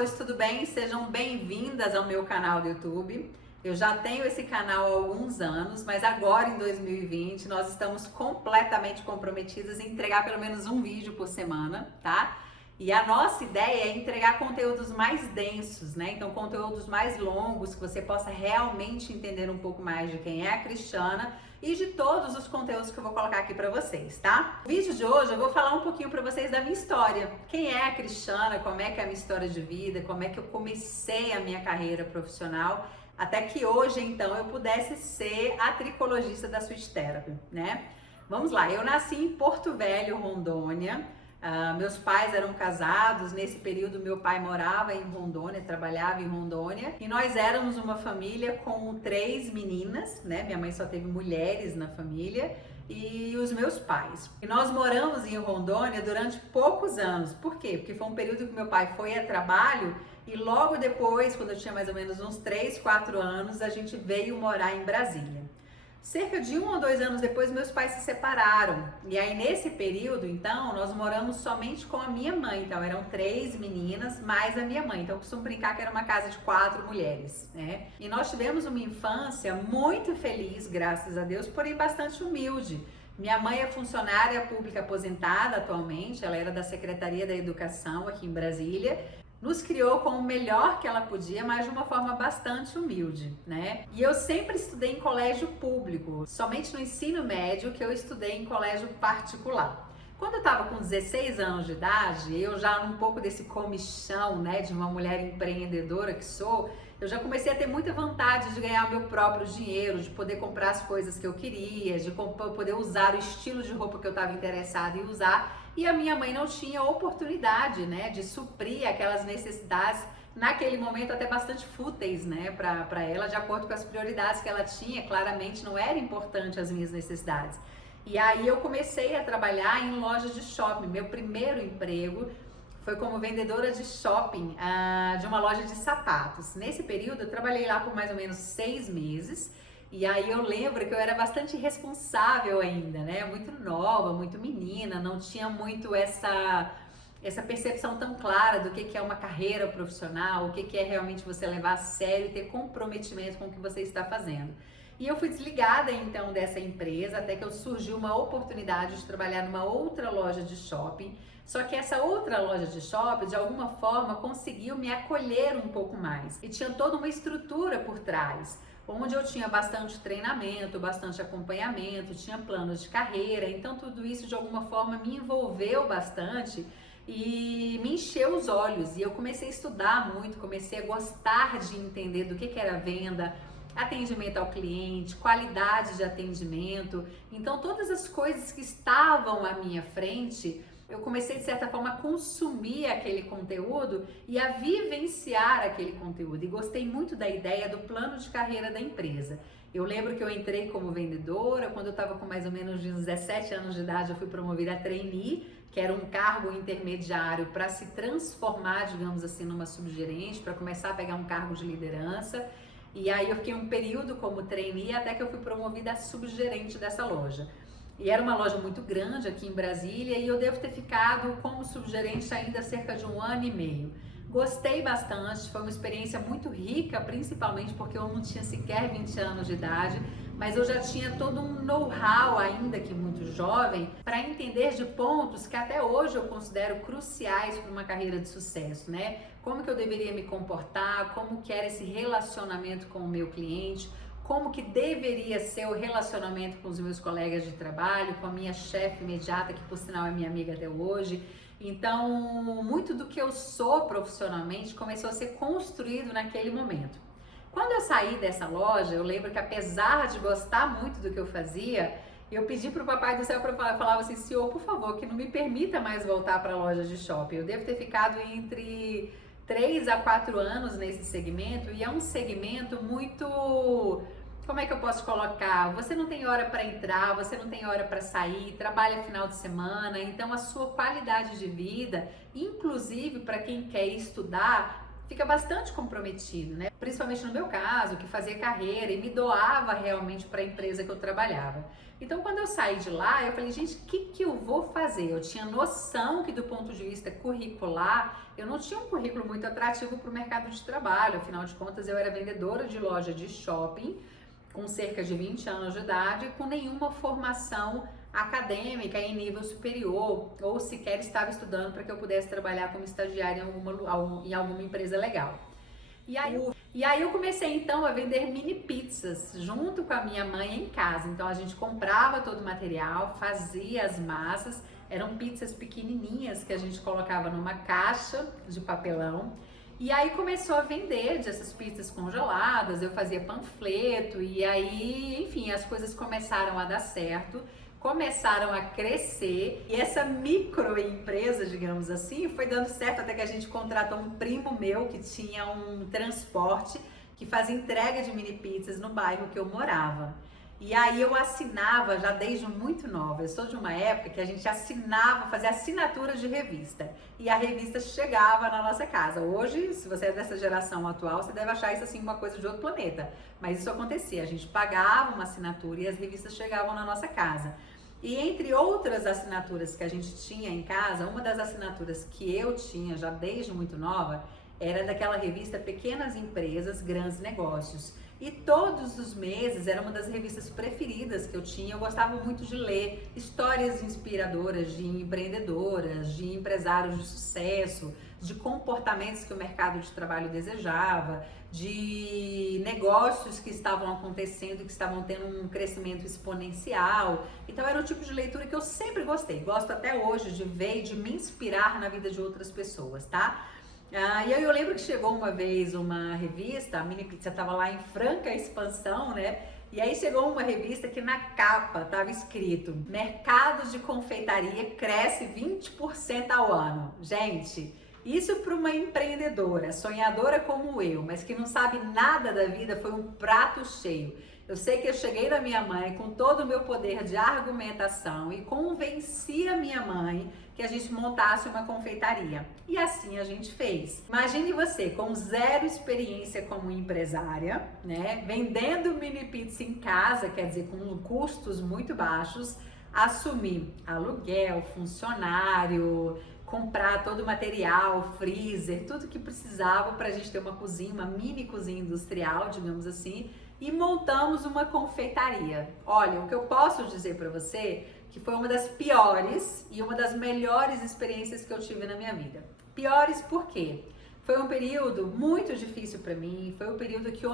amores, tudo bem? Sejam bem-vindas ao meu canal do YouTube. Eu já tenho esse canal há alguns anos, mas agora em 2020 nós estamos completamente comprometidas em entregar pelo menos um vídeo por semana, tá? E a nossa ideia é entregar conteúdos mais densos, né? Então, conteúdos mais longos, que você possa realmente entender um pouco mais de quem é a Cristiana e de todos os conteúdos que eu vou colocar aqui pra vocês, tá? No vídeo de hoje eu vou falar um pouquinho pra vocês da minha história. Quem é a Cristiana, como é que é a minha história de vida, como é que eu comecei a minha carreira profissional, até que hoje, então, eu pudesse ser a tricologista da Switch Therapy, né? Vamos lá, eu nasci em Porto Velho, Rondônia. Meus pais eram casados, nesse período meu pai morava em Rondônia, trabalhava em Rondônia, e nós éramos uma família com 3 meninas, né? Minha mãe só teve mulheres na família, e os meus pais. E nós moramos em Rondônia durante poucos anos. Por quê? Porque foi um período que meu pai foi a trabalho e logo depois, quando eu tinha mais ou menos uns 3, 4 anos, a gente veio morar em Brasília. Cerca de 1 ou 2 anos depois, meus pais se separaram. E aí, nesse período, então, nós moramos somente com a minha mãe. Então, eram 3 meninas, mais a minha mãe. Então, eu costumo brincar que era uma casa de 4 mulheres, né? E nós tivemos uma infância muito feliz, graças a Deus, porém bastante humilde. Minha mãe é funcionária pública aposentada atualmente. Ela era da Secretaria da Educação aqui em Brasília. Nos criou com o melhor que ela podia, mas de uma forma bastante humilde, né? E eu sempre estudei em colégio público, somente no ensino médio que eu estudei em colégio particular. Quando eu estava com 16 anos de idade, eu já um pouco desse comichão, né, de uma mulher empreendedora que sou, eu já comecei a ter muita vontade de ganhar o meu próprio dinheiro, de poder comprar as coisas que eu queria, de poder usar o estilo de roupa que eu estava interessada em usar. E a minha mãe não tinha oportunidade, né, de suprir aquelas necessidades, naquele momento até bastante fúteis, né, para ela, de acordo com as prioridades que ela tinha. Claramente não era importante as minhas necessidades. E aí eu comecei a trabalhar em lojas de shopping. Meu primeiro emprego foi como vendedora de shopping de uma loja de sapatos. Nesse período eu trabalhei lá por mais ou menos 6 meses. E aí eu lembro que eu era bastante responsável ainda, né? Muito nova, muito menina, não tinha muito essa percepção tão clara do que é uma carreira profissional, o que é realmente você levar a sério e ter comprometimento com o que você está fazendo. E eu fui desligada então dessa empresa até que surgiu uma oportunidade de trabalhar numa outra loja de shopping. Só que essa outra loja de shopping, de alguma forma, conseguiu me acolher um pouco mais. E tinha toda uma estrutura por trás, onde eu tinha bastante treinamento, bastante acompanhamento, tinha planos de carreira. Então tudo isso de alguma forma me envolveu bastante e me encheu os olhos. E eu comecei a estudar muito, comecei a gostar de entender do que era venda, atendimento ao cliente, qualidade de atendimento. Então todas as coisas que estavam à minha frente, eu comecei de certa forma a consumir aquele conteúdo e a vivenciar aquele conteúdo. E gostei muito da ideia do plano de carreira da empresa. Eu lembro que eu entrei como vendedora, quando eu estava com mais ou menos 17 anos de idade, eu fui promovida a trainee, que era um cargo intermediário para se transformar, digamos assim, numa subgerente, para começar a pegar um cargo de liderança. E aí eu fiquei um período como trainee até que eu fui promovida a subgerente dessa loja. E era uma loja muito grande aqui em Brasília e eu devo ter ficado como subgerente ainda cerca de 1 ano e meio. Gostei bastante, foi uma experiência muito rica, principalmente porque eu não tinha sequer 20 anos de idade, mas eu já tinha todo um know-how, ainda que muito jovem, para entender de pontos que até hoje eu considero cruciais para uma carreira de sucesso, né? Como que eu deveria me comportar, como que era esse relacionamento com o meu cliente, como que deveria ser o relacionamento com os meus colegas de trabalho, com a minha chefe imediata, que por sinal é minha amiga até hoje. Então, muito do que eu sou profissionalmente começou a ser construído naquele momento. Quando eu saí dessa loja, eu lembro que apesar de gostar muito do que eu fazia, eu pedi para o Papai do Céu para falar assim: Senhor, por favor, que não me permita mais voltar para a loja de shopping. Eu devo ter ficado entre 3 a 4 anos nesse segmento e é um segmento muito... Como é que eu posso colocar? Você não tem hora para entrar, você não tem hora para sair, trabalha final de semana, então a sua qualidade de vida, inclusive para quem quer estudar, fica bastante comprometido, né? Principalmente no meu caso, que fazia carreira e me doava realmente para a empresa que eu trabalhava. Então, quando eu saí de lá, eu falei, gente, o que eu vou fazer? Eu tinha noção que, do ponto de vista curricular, eu não tinha um currículo muito atrativo para o mercado de trabalho. Afinal de contas, eu era vendedora de loja de shopping, com cerca de 20 anos de idade, com nenhuma formação acadêmica em nível superior, ou sequer estava estudando para que eu pudesse trabalhar como estagiária em alguma empresa legal. E aí eu comecei então a vender mini pizzas junto com a minha mãe em casa. Então a gente comprava todo o material, fazia as massas, eram pizzas pequenininhas que a gente colocava numa caixa de papelão. E aí começou a vender dessas pizzas congeladas, eu fazia panfleto e aí, enfim, as coisas começaram a dar certo, começaram a crescer e essa microempresa, digamos assim, foi dando certo até que a gente contratou um primo meu que tinha um transporte que fazia entrega de mini pizzas no bairro que eu morava. E aí eu assinava já desde muito nova. Eu sou de uma época que a gente assinava, fazia assinaturas de revista. E a revista chegava na nossa casa. Hoje, se você é dessa geração atual, você deve achar isso assim uma coisa de outro planeta. Mas isso acontecia. A gente pagava uma assinatura e as revistas chegavam na nossa casa. E entre outras assinaturas que a gente tinha em casa, uma das assinaturas que eu tinha já desde muito nova era daquela revista Pequenas Empresas, Grandes Negócios. E todos os meses era uma das revistas preferidas que eu tinha. Eu gostava muito de ler histórias inspiradoras de empreendedoras, de empresários de sucesso, de comportamentos que o mercado de trabalho desejava, de negócios que estavam acontecendo e que estavam tendo um crescimento exponencial. Então era o tipo de leitura que eu sempre gostei. Gosto até hoje de ver e de me inspirar na vida de outras pessoas, tá? E aí eu lembro que chegou uma vez uma revista, a Mini Pizza estava lá em franca expansão, né? E aí chegou uma revista que na capa estava escrito: mercado de confeitaria cresce 20% ao ano. Gente, isso para uma empreendedora, sonhadora como eu, mas que não sabe nada da vida, foi um prato cheio. Eu sei que eu cheguei na minha mãe com todo o meu poder de argumentação e convenci a minha mãe que a gente montasse uma confeitaria. E assim a gente fez. Imagine você com zero experiência como empresária, né? Vendendo mini pizza em casa, quer dizer, com custos muito baixos, assumir aluguel, funcionário, comprar todo o material, freezer, tudo que precisava para a gente ter uma cozinha, uma mini cozinha industrial, digamos assim, e montamos uma confeitaria. Olha, o que eu posso dizer para você que foi uma das piores e uma das melhores experiências que eu tive na minha vida. Piores por quê? Foi um período muito difícil para mim, foi um período que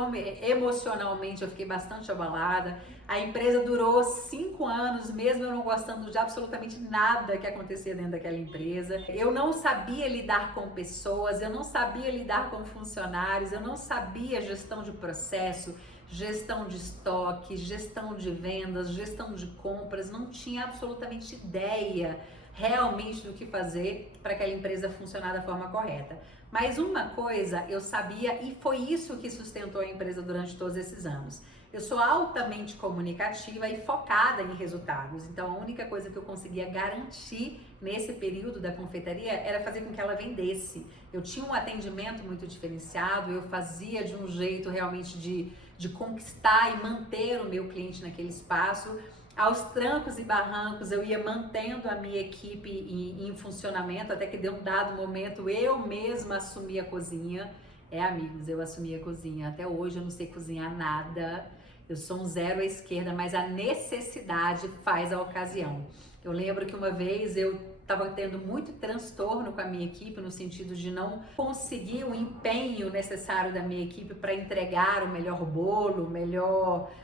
emocionalmente eu fiquei bastante abalada. A empresa durou 5 anos, mesmo eu não gostando de absolutamente nada que acontecia dentro daquela empresa. Eu não sabia lidar com pessoas, eu não sabia lidar com funcionários, eu não sabia gestão de processo, gestão de estoque, gestão de vendas, gestão de compras, não tinha absolutamente ideia realmente do que fazer para aquela empresa funcionar da forma correta. Mas uma coisa eu sabia e foi isso que sustentou a empresa durante todos esses anos. Eu sou altamente comunicativa e focada em resultados, então a única coisa que eu conseguia garantir nesse período da confeitaria era fazer com que ela vendesse. Eu tinha um atendimento muito diferenciado, eu fazia de um jeito realmente de conquistar e manter o meu cliente naquele espaço. Aos trancos e barrancos eu ia mantendo a minha equipe em funcionamento, até que de um dado momento eu mesma assumi a cozinha. Amigos, eu assumi a cozinha. Até hoje eu não sei cozinhar nada, eu sou um zero à esquerda, mas a necessidade faz a ocasião. Eu lembro que uma vez eu estava tendo muito transtorno com a minha equipe, no sentido de não conseguir o empenho necessário da minha equipe para entregar o melhor bolo,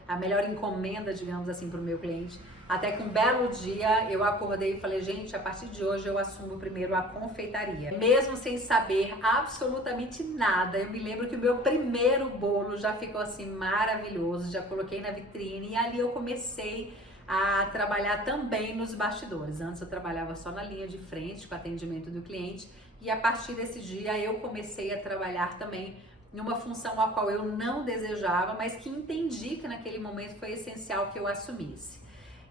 a melhor encomenda, digamos assim, para o meu cliente. Até que um belo dia eu acordei e falei, gente, a partir de hoje eu assumo primeiro a confeitaria. Mesmo sem saber absolutamente nada, eu me lembro que o meu primeiro bolo já ficou assim maravilhoso, já coloquei na vitrine e ali eu comecei a trabalhar também nos bastidores. Antes eu trabalhava só na linha de frente com o atendimento do cliente e a partir desse dia eu comecei a trabalhar também numa função a qual eu não desejava, mas que entendi que naquele momento foi essencial que eu assumisse.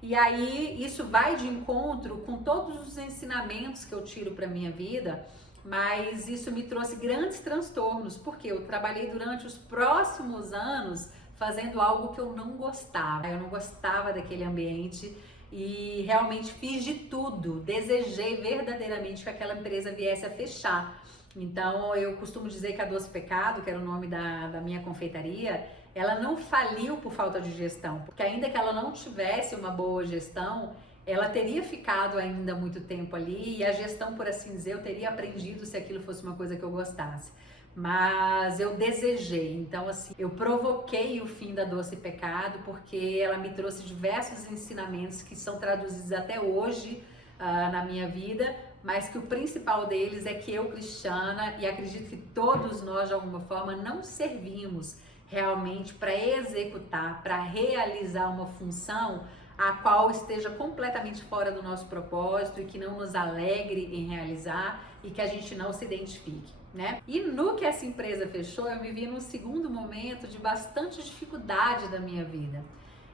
E aí isso vai de encontro com todos os ensinamentos que eu tiro para minha vida mas isso me trouxe grandes transtornos, porque eu trabalhei durante os próximos anos fazendo algo que eu não gostava. Eu não gostava daquele ambiente e realmente fiz de tudo, desejei verdadeiramente que aquela empresa viesse a fechar. Então eu costumo dizer que a Doce Pecado, que era o nome da minha confeitaria, ela não faliu por falta de gestão, porque ainda que ela não tivesse uma boa gestão, ela teria ficado ainda muito tempo ali e a gestão, por assim dizer, eu teria aprendido se aquilo fosse uma coisa que eu gostasse. Mas eu desejei, então assim, eu provoquei o fim da Doce Pecado porque ela me trouxe diversos ensinamentos que são traduzidos até hoje na minha vida, mas que o principal deles é que eu, Cristiana, e acredito que todos nós de alguma forma não servimos realmente para executar, para realizar uma função a qual esteja completamente fora do nosso propósito e que não nos alegre em realizar e que a gente não se identifique, né? E no que essa empresa fechou, eu me vi num segundo momento de bastante dificuldade da minha vida.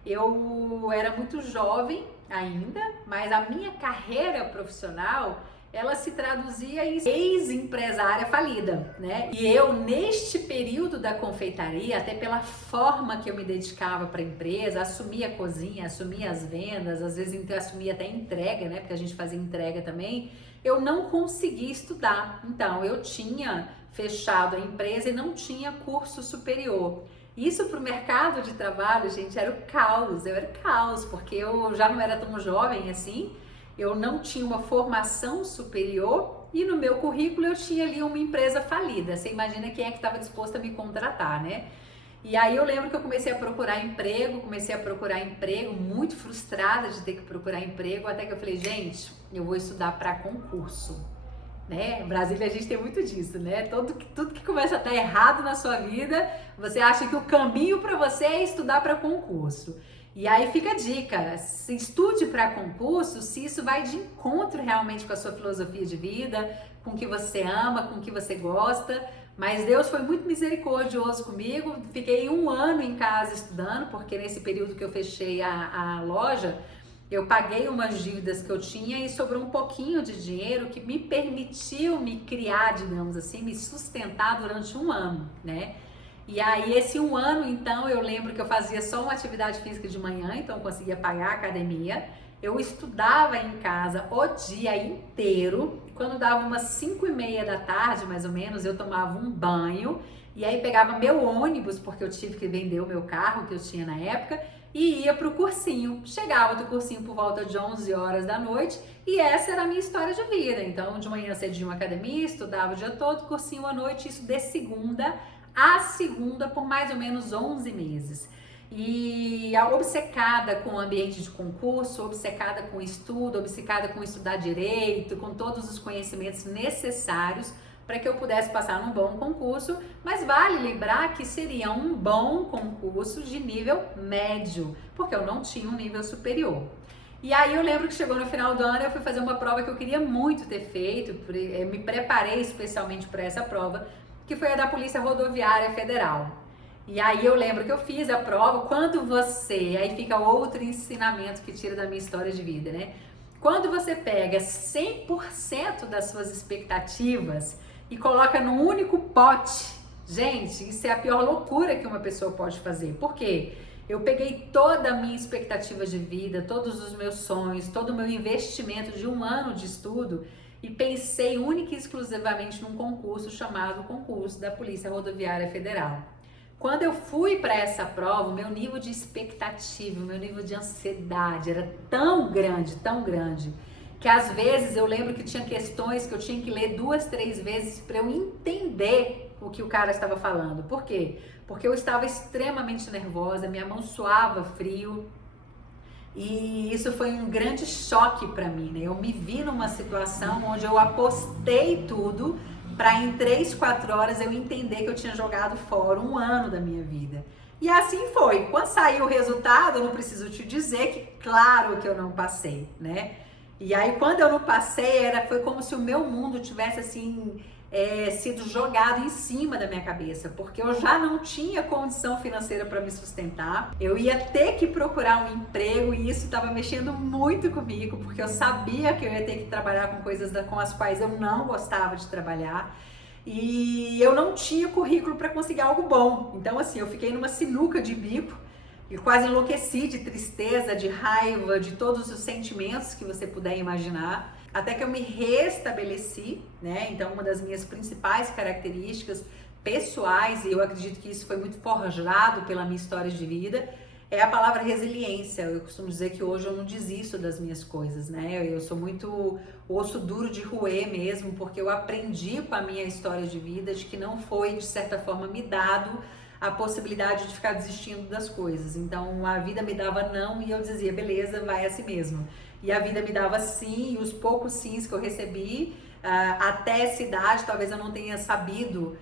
Eu era muito jovem ainda, mas a minha carreira profissional ela se traduzia em ex-empresária falida, né? E eu, neste período da confeitaria, até pela forma que eu me dedicava para a empresa, assumia a cozinha, assumia as vendas, às vezes assumia até entrega, né? Porque a gente fazia entrega também, eu não conseguia estudar. Então, eu tinha fechado a empresa e não tinha curso superior. Isso para o mercado de trabalho, gente, era o caos, eu era caos, porque eu já não era tão jovem assim, eu não tinha uma formação superior e no meu currículo eu tinha ali uma empresa falida. Você imagina quem é que estava disposto a me contratar, né? E aí eu lembro que eu comecei a procurar emprego, muito frustrada de ter que procurar emprego, até que eu falei, gente, eu vou estudar para concurso. Né? Em Brasília a gente tem muito disso, né? Tudo que começa a dar errado na sua vida, você acha que o caminho para você é estudar para concurso. E aí fica a dica, se estude para concurso, se isso vai de encontro realmente com a sua filosofia de vida, com o que você ama, com o que você gosta. Mas Deus foi muito misericordioso comigo, fiquei 1 ano em casa estudando, porque nesse período que eu fechei a loja, eu paguei umas dívidas que eu tinha e sobrou um pouquinho de dinheiro que me permitiu me criar, digamos assim, me sustentar durante 1 ano, né? E aí esse 1 ano, então, eu lembro que eu fazia só uma atividade física de manhã, então eu conseguia pagar a academia. Eu estudava em casa o dia inteiro. Quando dava umas 5h30 da tarde, mais ou menos, eu tomava um banho e aí pegava meu ônibus, porque eu tive que vender o meu carro que eu tinha na época, e ia pro cursinho. Chegava do cursinho por volta de 11 horas da noite e essa era a minha história de vida. Então, de manhã cedinho academia, estudava o dia todo, cursinho à noite, isso de segunda a segunda por mais ou menos 11 meses. E obcecada com o ambiente de concurso, obcecada com estudo, obcecada com estudar direito, com todos os conhecimentos necessários para que eu pudesse passar num bom concurso, mas vale lembrar que seria um bom concurso de nível médio, porque eu não tinha um nível superior. E aí eu lembro que chegou no final do ano, eu fui fazer uma prova que eu queria muito ter feito, me preparei especialmente para essa prova, que foi a da Polícia Rodoviária Federal. E aí eu lembro que eu fiz a prova, aí fica outro ensinamento que tira da minha história de vida, né? Quando você pega 100% das suas expectativas e coloca num único pote, gente, isso é a pior loucura que uma pessoa pode fazer. Por quê? Eu peguei toda a minha expectativa de vida, todos os meus sonhos, todo o meu investimento de 1 ano de estudo e pensei única e exclusivamente num concurso chamado Concurso da Polícia Rodoviária Federal. Quando eu fui para essa prova, o meu nível de expectativa, o meu nível de ansiedade era tão grande, que às vezes eu lembro que tinha questões que eu tinha que ler 2, 3 vezes para eu entender o que o cara estava falando. Por quê? Porque eu estava extremamente nervosa, minha mão suava frio. E isso foi um grande choque para mim, né? Eu me vi numa situação onde eu apostei tudo para em 3, 4 horas eu entender que eu tinha jogado fora 1 ano da minha vida. E assim foi. Quando saiu o resultado, eu não preciso te dizer que claro que eu não passei, né? E aí quando eu não passei, foi como se o meu mundo tivesse assim sido jogado em cima da minha cabeça, porque eu já não tinha condição financeira para me sustentar. Eu ia ter que procurar um emprego e isso estava mexendo muito comigo, porque eu sabia que eu ia ter que trabalhar com coisas com as quais eu não gostava de trabalhar. E eu não tinha currículo para conseguir algo bom. Então, assim, eu fiquei numa sinuca de bico e quase enlouqueci de tristeza, de raiva, de todos os sentimentos que você puder imaginar. Até que eu me restabeleci, né? Então, uma das minhas principais características pessoais, e eu acredito que isso foi muito forjado pela minha história de vida, é a palavra resiliência. Eu costumo dizer que hoje eu não desisto das minhas coisas, né? Eu sou muito osso duro de roer mesmo, porque eu aprendi com a minha história de vida de que não foi, de certa forma, me dado a possibilidade de ficar desistindo das coisas. Então, a vida me dava não e eu dizia, beleza, vai assim mesmo. E a vida me dava sim, e os poucos sims que eu recebi, até essa idade, talvez eu não tenha sabido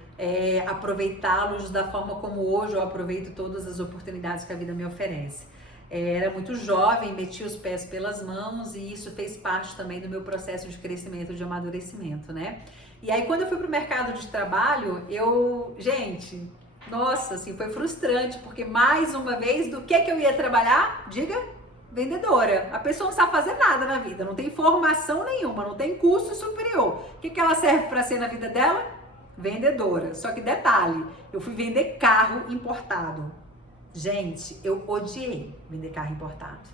aproveitá-los da forma como hoje eu aproveito todas as oportunidades que a vida me oferece. Era muito jovem, meti os pés pelas mãos e isso fez parte também do meu processo de crescimento, de amadurecimento, né? E aí, quando eu fui pro mercado de trabalho, gente, nossa, assim, foi frustrante, porque mais uma vez, do que eu ia trabalhar? Diga? Vendedora. A pessoa não sabe fazer nada na vida, não tem formação nenhuma, não tem curso superior. O que ela serve para ser na vida dela? Vendedora. Só que detalhe, eu fui vender carro importado. Gente, eu odiei vender carro importado.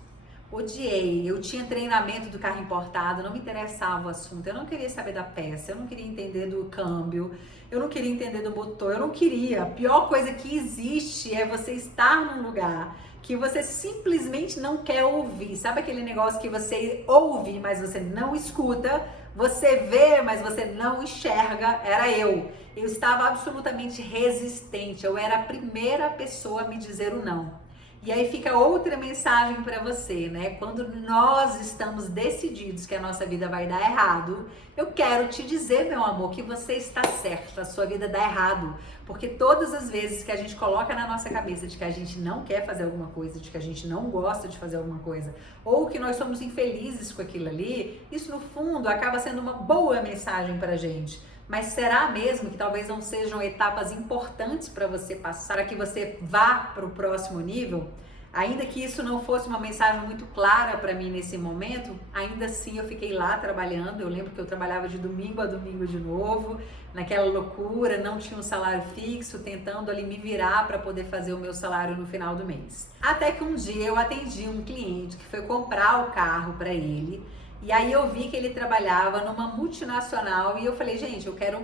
Odiei. Eu tinha treinamento do carro importado, não me interessava o assunto, eu não queria saber da peça, eu não queria entender do câmbio, eu não queria entender do motor, eu não queria. A pior coisa que existe é você estar num lugar que você simplesmente não quer ouvir. Sabe aquele negócio que você ouve, mas você não escuta? Você vê, mas você não enxerga? Era eu. Eu estava absolutamente resistente. Eu era a primeira pessoa a me dizer o não. E aí fica outra mensagem para você, né? Quando nós estamos decididos que a nossa vida vai dar errado, eu quero te dizer, meu amor, que você está certo, a sua vida dá errado. Porque todas as vezes que a gente coloca na nossa cabeça de que a gente não quer fazer alguma coisa, de que a gente não gosta de fazer alguma coisa, ou que nós somos infelizes com aquilo ali, isso no fundo acaba sendo uma boa mensagem pra gente. Mas será mesmo que talvez não sejam etapas importantes para você passar, para que você vá para o próximo nível? Ainda que isso não fosse uma mensagem muito clara para mim nesse momento, ainda assim eu fiquei lá trabalhando. Eu lembro que eu trabalhava de domingo a domingo de novo, naquela loucura, não tinha um salário fixo, tentando ali me virar para poder fazer o meu salário no final do mês. Até que um dia eu atendi um cliente que foi comprar o carro para ele. E aí eu vi que ele trabalhava numa multinacional e eu falei, gente, eu quero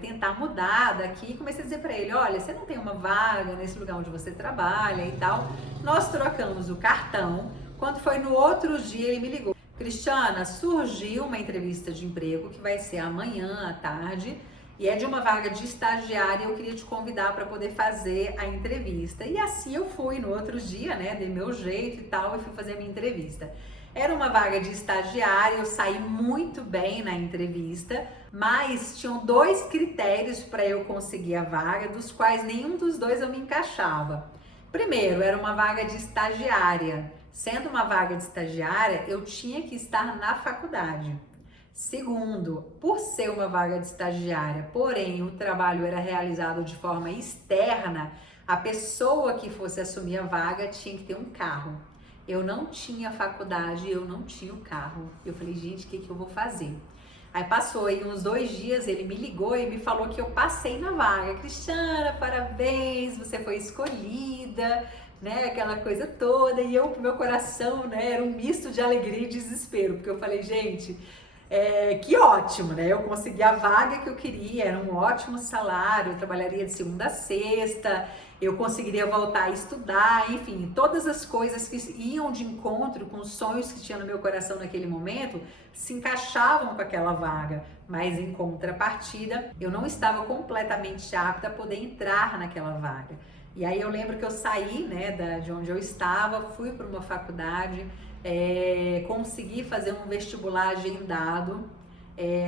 tentar mudar daqui. E comecei a dizer para ele, olha, você não tem uma vaga nesse lugar onde você trabalha e tal. Nós trocamos o cartão. Quando foi no outro dia, ele me ligou. Cristiana, surgiu uma entrevista de emprego que vai ser amanhã à tarde e é de uma vaga de estagiária. Eu queria te convidar para poder fazer a entrevista. E assim eu fui no outro dia, né? Dei meu jeito e tal e fui fazer a minha entrevista. Era uma vaga de estagiária, eu saí muito bem na entrevista, mas tinham 2 critérios para eu conseguir a vaga, dos quais nenhum dos 2 eu me encaixava. Primeiro, era uma vaga de estagiária. Sendo uma vaga de estagiária, eu tinha que estar na faculdade. Segundo, por ser uma vaga de estagiária, porém o trabalho era realizado de forma externa, a pessoa que fosse assumir a vaga tinha que ter um carro. Eu não tinha faculdade, eu não tinha o carro. Eu falei, gente, o que eu vou fazer? Aí passou aí uns 2 dias, ele me ligou e me falou que eu passei na vaga. Cristiana, parabéns, você foi escolhida, né? Aquela coisa toda. E eu, meu coração, né, era um misto de alegria e desespero, porque eu falei, gente, que ótimo, né? Eu consegui a vaga que eu queria, era um ótimo salário, eu trabalharia de segunda a sexta, eu conseguiria voltar a estudar, enfim, todas as coisas que iam de encontro com os sonhos que tinha no meu coração naquele momento se encaixavam com aquela vaga, mas em contrapartida, eu não estava completamente apta a poder entrar naquela vaga. E aí eu lembro que eu saí, né, de onde eu estava, fui para uma faculdade, consegui fazer um vestibular agendado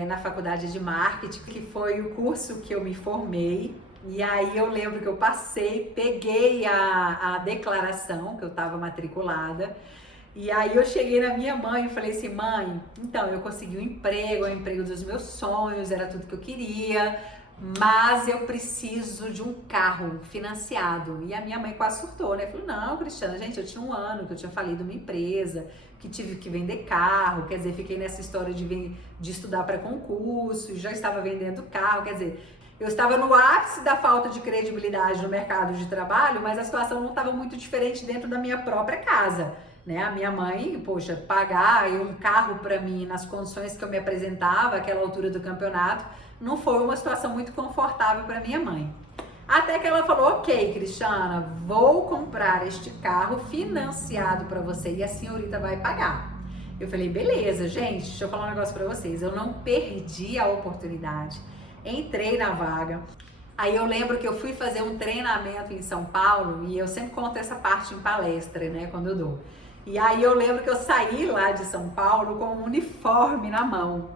na faculdade de marketing, que foi o curso que eu me formei. E aí eu lembro que eu passei, peguei a declaração que eu estava matriculada, E aí eu cheguei na minha mãe e falei assim, mãe, então eu consegui um emprego, é o emprego dos meus sonhos, era tudo que eu queria, mas eu preciso de um carro financiado. E a minha mãe quase surtou, né? Falou, não, Cristiana, gente, eu tinha um ano que eu tinha falido uma empresa, que tive que vender carro, quer dizer, fiquei nessa história de estudar para concurso, já estava vendendo carro, quer dizer, eu estava no ápice da falta de credibilidade no mercado de trabalho, mas a situação não estava muito diferente dentro da minha própria casa, né? A minha mãe, poxa, pagar um carro para mim nas condições que eu me apresentava àquela altura do campeonato, não foi uma situação muito confortável para minha mãe. Até que ela falou, ok, Cristiana, vou comprar este carro financiado para você e a senhorita vai pagar. Eu falei, beleza, gente, deixa eu falar um negócio para vocês, eu não perdi a oportunidade. Entrei na vaga. Aí eu lembro que eu fui fazer um treinamento em São Paulo e eu sempre conto essa parte em palestra, né, quando eu dou. E aí eu lembro que eu saí lá de São Paulo com um uniforme na mão.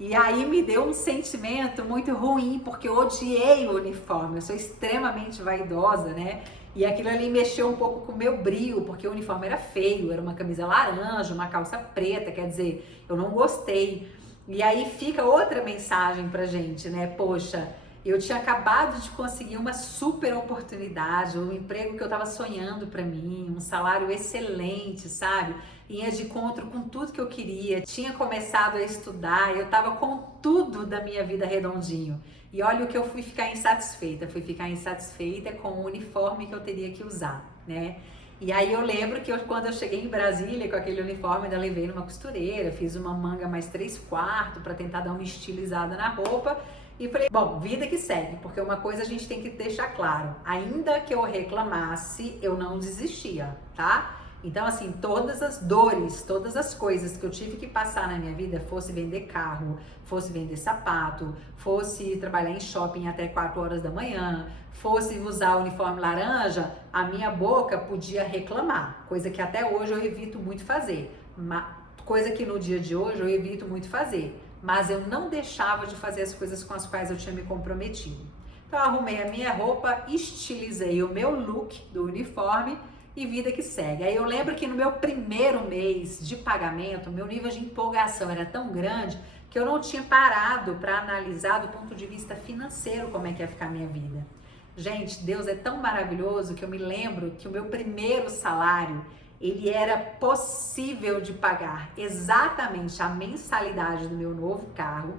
E aí me deu um sentimento muito ruim, porque eu odiei o uniforme, eu sou extremamente vaidosa, né? E aquilo ali mexeu um pouco com o meu brio, porque o uniforme era feio, era uma camisa laranja, uma calça preta, quer dizer, eu não gostei. E aí fica outra mensagem pra gente, né? Poxa, eu tinha acabado de conseguir uma super oportunidade, um emprego que eu tava sonhando pra mim, um salário excelente, sabe? Ia de encontro com tudo que eu queria, tinha começado a estudar, eu tava com tudo da minha vida redondinho. E olha o que eu fui ficar insatisfeita com o uniforme que eu teria que usar, né? E aí eu lembro que quando eu cheguei em Brasília com aquele uniforme, ainda levei numa costureira, fiz uma manga mais 3/4 para tentar dar uma estilizada na roupa e falei, bom, vida que segue, porque uma coisa a gente tem que deixar claro, ainda que eu reclamasse, eu não desistia, tá? Então assim, todas as dores, todas as coisas que eu tive que passar na minha vida, fosse vender carro, fosse vender sapato, fosse trabalhar em shopping até 4 horas da manhã, fosse usar o uniforme laranja, a minha boca podia reclamar, coisa que até hoje eu evito muito fazer, coisa que no dia de hoje eu evito muito fazer, mas eu não deixava de fazer as coisas com as quais eu tinha me comprometido. Então eu arrumei a minha roupa, estilizei o meu look do uniforme e vida que segue. Aí eu lembro que no meu primeiro mês de pagamento, meu nível de empolgação era tão grande que eu não tinha parado para analisar do ponto de vista financeiro como é que ia ficar a minha vida. Gente, Deus é tão maravilhoso que eu me lembro que o meu primeiro salário, ele era possível de pagar exatamente a mensalidade do meu novo carro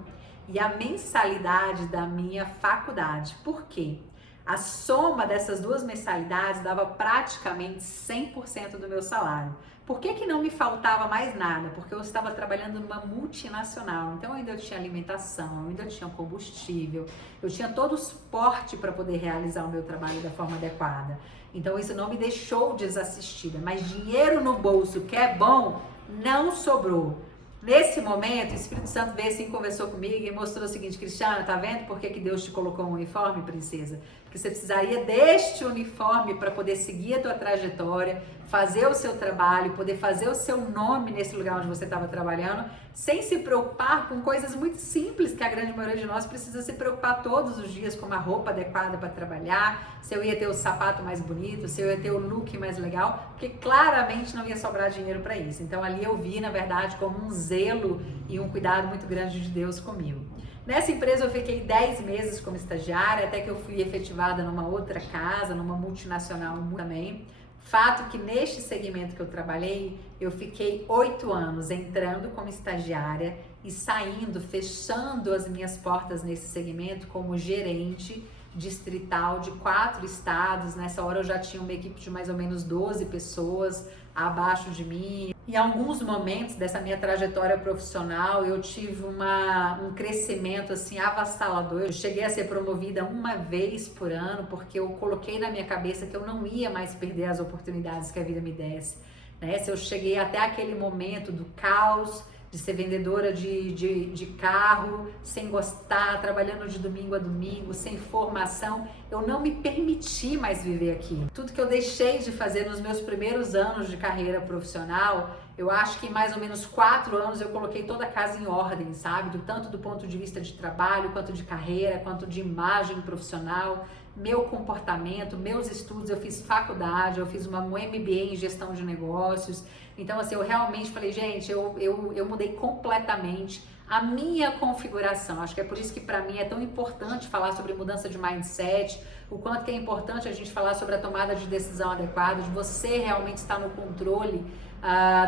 e a mensalidade da minha faculdade. Por quê? A soma dessas duas mensalidades dava praticamente 100% do meu salário. Por que não me faltava mais nada? Porque eu estava trabalhando numa multinacional, então eu ainda tinha alimentação, eu ainda tinha combustível, eu tinha todo o suporte para poder realizar o meu trabalho da forma adequada. Então isso não me deixou desassistida, mas dinheiro no bolso, que é bom, não sobrou. Nesse momento, o Espírito Santo veio assim, conversou comigo e mostrou o seguinte, Cristiana, tá vendo por que Deus te colocou um uniforme, princesa? Porque você precisaria deste uniforme para poder seguir a tua trajetória, fazer o seu trabalho, poder fazer o seu nome nesse lugar onde você estava trabalhando, sem se preocupar com coisas muito simples que a grande maioria de nós precisa se preocupar todos os dias, como a roupa adequada para trabalhar, se eu ia ter o sapato mais bonito, se eu ia ter o look mais legal, porque claramente não ia sobrar dinheiro para isso. Então ali eu vi, na verdade, como um zelo e um cuidado muito grande de Deus comigo. Nessa empresa eu fiquei 10 meses como estagiária, até que eu fui efetivada numa outra casa, numa multinacional também. Fato que neste segmento que eu trabalhei, eu fiquei 8 anos entrando como estagiária e saindo, fechando as minhas portas nesse segmento como gerente distrital de 4 estados. Nessa hora eu já tinha uma equipe de mais ou menos 12 pessoas abaixo de mim. Em alguns momentos dessa minha trajetória profissional, eu tive um crescimento assim avassalador. Eu cheguei a ser promovida uma vez por ano, porque eu coloquei na minha cabeça que eu não ia mais perder as oportunidades que a vida me desse, né? Se eu cheguei até aquele momento do caos, de ser vendedora de carro, sem gostar, trabalhando de domingo a domingo, sem formação, eu não me permiti mais viver aquilo. Tudo que eu deixei de fazer nos meus primeiros anos de carreira profissional, Eu acho que em mais ou menos 4 anos eu coloquei toda a casa em ordem, sabe? Tanto do ponto de vista de trabalho, quanto de carreira, quanto de imagem profissional, meu comportamento, meus estudos. Eu fiz faculdade, eu fiz um MBA em gestão de negócios. Então, assim, eu realmente falei, gente, eu mudei completamente a minha configuração. Acho que é por isso que para mim é tão importante falar sobre mudança de mindset, o quanto que é importante a gente falar sobre a tomada de decisão adequada, de você realmente estar no controle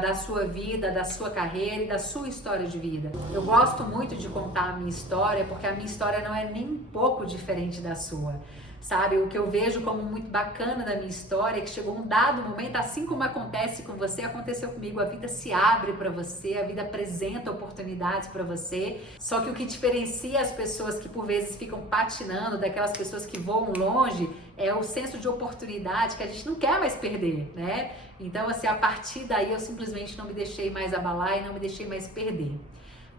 da sua vida, da sua carreira e da sua história de vida. Eu gosto muito de contar a minha história, porque a minha história não é nem um pouco diferente da sua. Sabe, o que eu vejo como muito bacana da minha história é que chegou um dado momento, assim como acontece com você, aconteceu comigo, a vida se abre para você, a vida apresenta oportunidades para você, só que o que diferencia as pessoas que por vezes ficam patinando, daquelas pessoas que voam longe, é o senso de oportunidade que a gente não quer mais perder, né? Então, assim, a partir daí eu simplesmente não me deixei mais abalar e não me deixei mais perder.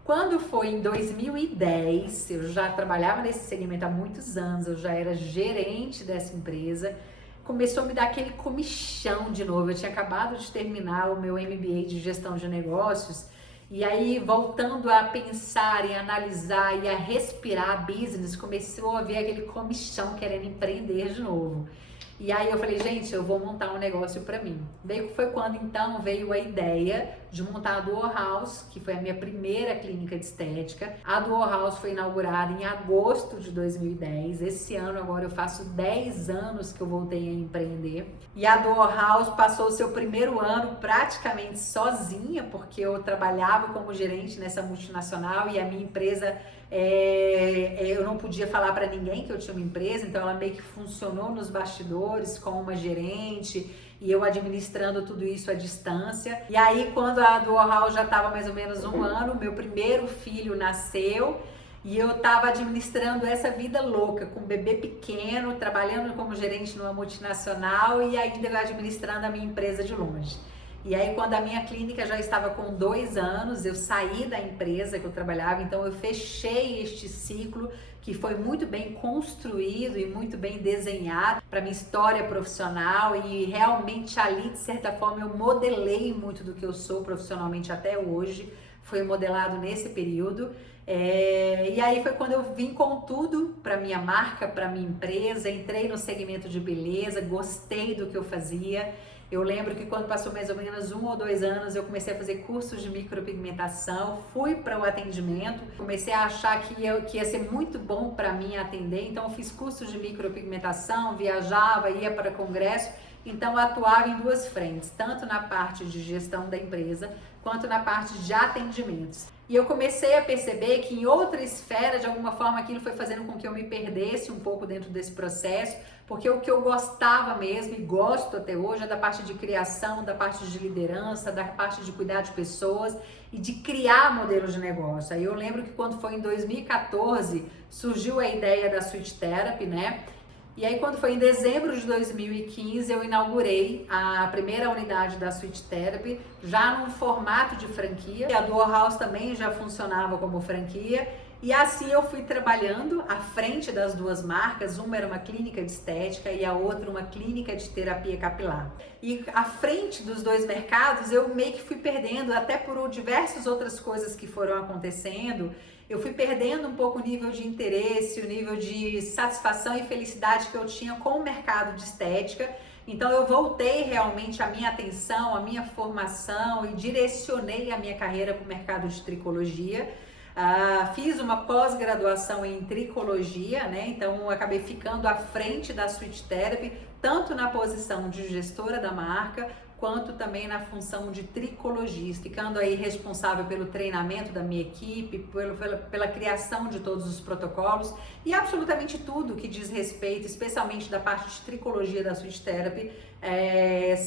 Quando foi em 2010, eu já trabalhava nesse segmento há muitos anos, eu já era gerente dessa empresa, começou a me dar aquele comichão de novo. Eu tinha acabado de terminar o meu MBA de gestão de negócios e aí, voltando a pensar e analisar e a respirar business, começou a ver aquele comichão querendo empreender de novo. E aí eu falei, gente, eu vou montar um negócio para mim. Foi quando então veio a ideia de montar a Duo House, que foi a minha primeira clínica de estética. A Duo House foi inaugurada em agosto de 2010. Esse ano agora eu faço 10 anos que eu voltei a empreender. E a Duo House passou o seu primeiro ano praticamente sozinha, porque eu trabalhava como gerente nessa multinacional e a minha empresa eu não podia falar para ninguém que eu tinha uma empresa, então ela meio que funcionou nos bastidores com uma gerente e eu administrando tudo isso à distância. E aí, quando a Duo House já estava mais ou menos 1 ano, meu primeiro filho nasceu e eu estava administrando essa vida louca, com um bebê pequeno, trabalhando como gerente numa multinacional e ainda administrando a minha empresa de longe. E aí, quando a minha clínica já estava com 2 anos, eu saí da empresa que eu trabalhava, então eu fechei este ciclo que foi muito bem construído e muito bem desenhado para minha história profissional e realmente ali, de certa forma, eu modelei muito do que eu sou profissionalmente até hoje, foi modelado nesse período. E aí foi quando eu vim com tudo para minha marca, para minha empresa, entrei no segmento de beleza, gostei do que eu fazia. Eu lembro que quando passou mais ou menos 1 ou 2 anos, eu comecei a fazer cursos de micropigmentação, fui para o atendimento, comecei a achar que ia ser muito bom para mim atender, então eu fiz cursos de micropigmentação, viajava, ia para congresso, então eu atuava em 2 frentes, tanto na parte de gestão da empresa, quanto na parte de atendimentos. E eu comecei a perceber que em outra esfera, de alguma forma, aquilo foi fazendo com que eu me perdesse um pouco dentro desse processo, porque o que eu gostava mesmo e gosto até hoje é da parte de criação, da parte de liderança, da parte de cuidar de pessoas e de criar modelos de negócio. Aí eu lembro que quando foi em 2014, surgiu a ideia da Sweet Therapy, né? E aí, quando foi em dezembro de 2015, eu inaugurei a primeira unidade da Sweet Therapy, já num formato de franquia. A Duo House também já funcionava como franquia. E assim eu fui trabalhando à frente das 2 marcas. Uma era uma clínica de estética e a outra uma clínica de terapia capilar. E à frente dos 2 mercados, eu meio que fui perdendo, até por diversas outras coisas que foram acontecendo, eu fui perdendo um pouco o nível de interesse, o nível de satisfação e felicidade que eu tinha com o mercado de estética. Então eu voltei realmente a minha atenção, a minha formação e direcionei a minha carreira para o mercado de tricologia. Fiz uma pós-graduação em tricologia, né? Então acabei ficando à frente da Sweet Therapy, tanto na posição de gestora da marca, quanto também na função de tricologista, ficando aí responsável pelo treinamento da minha equipe, pela criação de todos os protocolos e absolutamente tudo que diz respeito, especialmente da parte de tricologia da Sweet Therapy,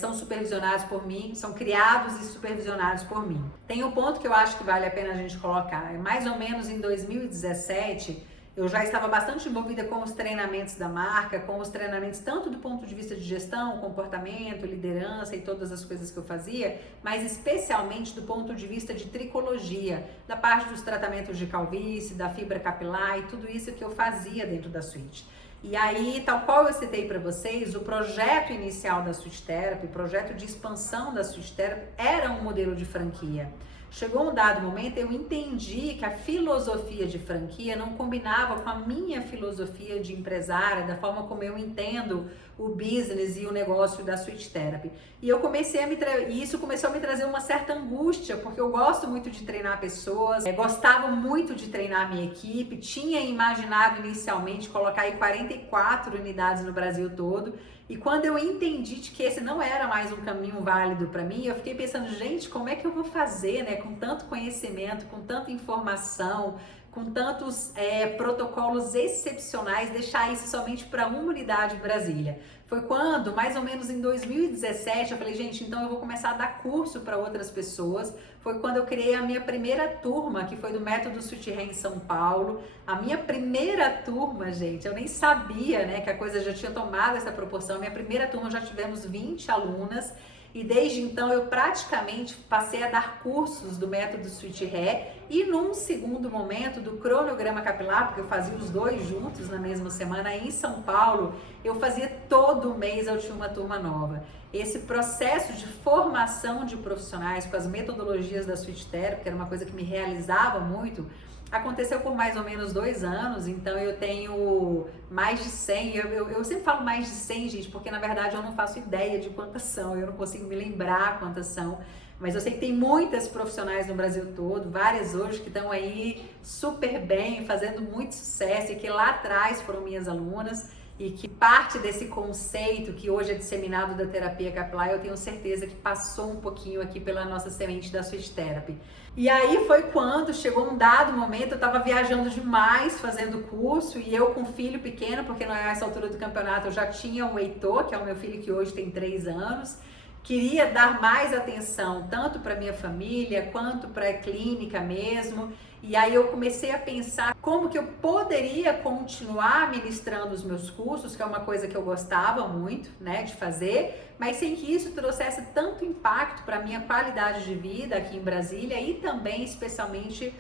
são supervisionados por mim, são criados e supervisionados por mim. Tem um ponto que eu acho que vale a pena a gente colocar, mais ou menos em 2017, eu já estava bastante envolvida com os treinamentos da marca, com os treinamentos tanto do ponto de vista de gestão, comportamento, liderança e todas as coisas que eu fazia, mas especialmente do ponto de vista de tricologia, da parte dos tratamentos de calvície, da fibra capilar e tudo isso que eu fazia dentro da Sweet. E aí, tal qual eu citei para vocês, o projeto inicial da Switch Therapy, o projeto de expansão da Switch Therapy era um modelo de franquia. Chegou um dado momento, eu entendi que a filosofia de franquia não combinava com a minha filosofia de empresária, da forma como eu entendo o business e o negócio da Switch Therapy. E eu comecei e isso começou a me trazer uma certa angústia, porque eu gosto muito de treinar pessoas, gostava muito de treinar a minha equipe, tinha imaginado inicialmente colocar aí 44 unidades no Brasil todo. E quando eu entendi de que esse não era mais um caminho válido para mim, eu fiquei pensando, gente, como é que eu vou fazer, né? Com tanto conhecimento, com tanta informação, com tantos protocolos excepcionais, deixar isso somente para uma unidade Brasília. Foi quando, mais ou menos em 2017, eu falei, gente, então eu vou começar a dar curso para outras pessoas. Foi quando eu criei a minha primeira turma, que foi do Método Switch Hair em São Paulo. A minha primeira turma, gente, eu nem sabia, né, que a coisa já tinha tomado essa proporção. A minha primeira turma já tivemos 20 alunas. E desde então eu praticamente passei a dar cursos do método Switch Hair e num segundo momento do cronograma capilar, porque eu fazia os dois juntos na mesma semana em São Paulo, eu fazia todo mês, eu tinha uma turma nova. Esse processo de formação de profissionais com as metodologias da Switch Therapy, que era uma coisa que me realizava muito, aconteceu por mais ou menos 2 anos, então eu tenho mais de 100, eu sempre falo mais de 100, gente, porque na verdade eu não faço ideia de quantas são, eu não consigo me lembrar quantas são, mas eu sei que tem muitas profissionais no Brasil todo, várias hoje que estão aí super bem, fazendo muito sucesso e que lá atrás foram minhas alunas e que parte desse conceito que hoje é disseminado da terapia capilar, eu tenho certeza que passou um pouquinho aqui pela nossa semente da Switch Therapy. E aí foi quando chegou um dado momento, eu estava viajando demais fazendo curso e eu com filho pequeno, porque nessa altura do campeonato eu já tinha o Heitor, que é o meu filho que hoje tem 3 anos, queria dar mais atenção tanto para minha família quanto para a clínica mesmo. E aí eu comecei a pensar como que eu poderia continuar ministrando os meus cursos, que é uma coisa que eu gostava muito, né, de fazer, mas sem que isso trouxesse tanto impacto para a minha qualidade de vida aqui em Brasília e também especialmente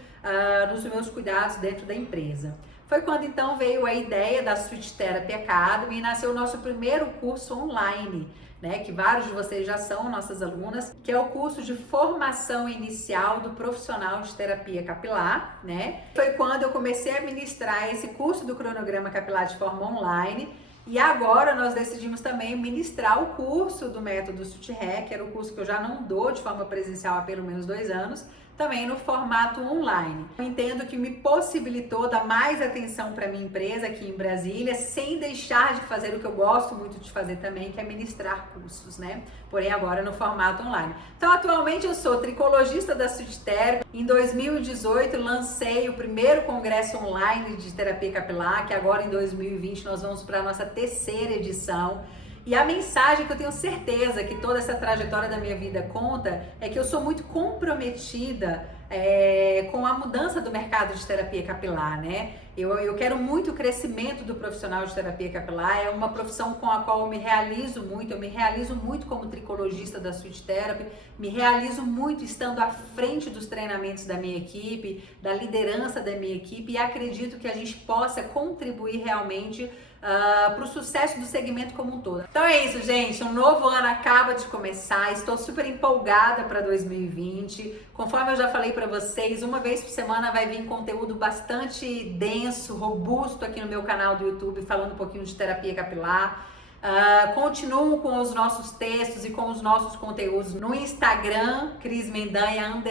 nos meus cuidados dentro da empresa. Foi quando então veio a ideia da Switch Therapy Academy e nasceu o nosso primeiro curso online, né, que vários de vocês já são nossas alunas, que é o curso de formação inicial do profissional de terapia capilar, né? Foi quando eu comecei a ministrar esse curso do cronograma capilar de forma online. E agora nós decidimos também ministrar o curso do método Switch Hair, que era o curso que eu já não dou de forma presencial há pelo menos 2 anos, também no formato online. Eu entendo que me possibilitou dar mais atenção para minha empresa aqui em Brasília, sem deixar de fazer o que eu gosto muito de fazer também, que é ministrar cursos, né? Porém agora no formato online. Então atualmente eu sou tricologista da Switch Therapy. Em 2018 lancei o primeiro congresso online de terapia capilar, que agora em 2020 nós vamos para a nossa 3ª edição. E a mensagem que eu tenho certeza que toda essa trajetória da minha vida conta é que eu sou muito comprometida com a mudança do mercado de terapia capilar, né? Eu quero muito o crescimento do profissional de terapia capilar, é uma profissão com a qual eu me realizo muito como tricologista da Switch Therapy, me realizo muito estando à frente dos treinamentos da minha equipe, da liderança da minha equipe e acredito que a gente possa contribuir realmente para o sucesso do segmento como um todo. Então é isso, gente, um novo ano acaba de começar, estou super empolgada para 2020, conforme eu já falei para vocês, uma vez por semana vai vir conteúdo bastante denso, robusto aqui no meu canal do YouTube, falando um pouquinho de terapia capilar. Continuo com os nossos textos e com os nossos conteúdos no Instagram, Cris Mendanha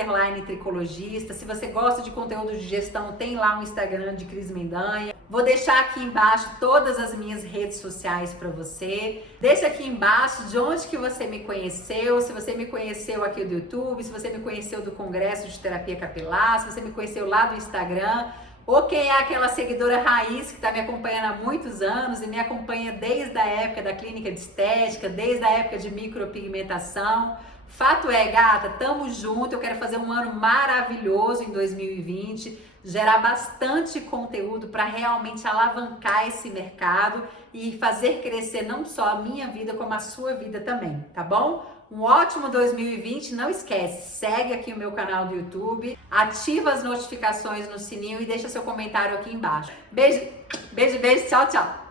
_tricologista. Se você gosta de conteúdo de gestão, tem lá o Instagram de Cris Mendanha. Vou deixar aqui embaixo todas as minhas redes sociais para você. Deixa aqui embaixo de onde que você me conheceu, se você me conheceu aqui do YouTube, se você me conheceu do Congresso de Terapia Capilar, se você me conheceu lá do Instagram, ou quem é aquela seguidora raiz que está me acompanhando há muitos anos e me acompanha desde a época da clínica de estética, desde a época de micropigmentação. Fato é, gata, tamo junto, eu quero fazer um ano maravilhoso em 2020, gerar bastante conteúdo para realmente alavancar esse mercado e fazer crescer não só a minha vida, como a sua vida também, tá bom? Um ótimo 2020, não esquece, segue aqui o meu canal do YouTube, ativa as notificações no sininho e deixa seu comentário aqui embaixo. Beijo, beijo, beijo, tchau, tchau!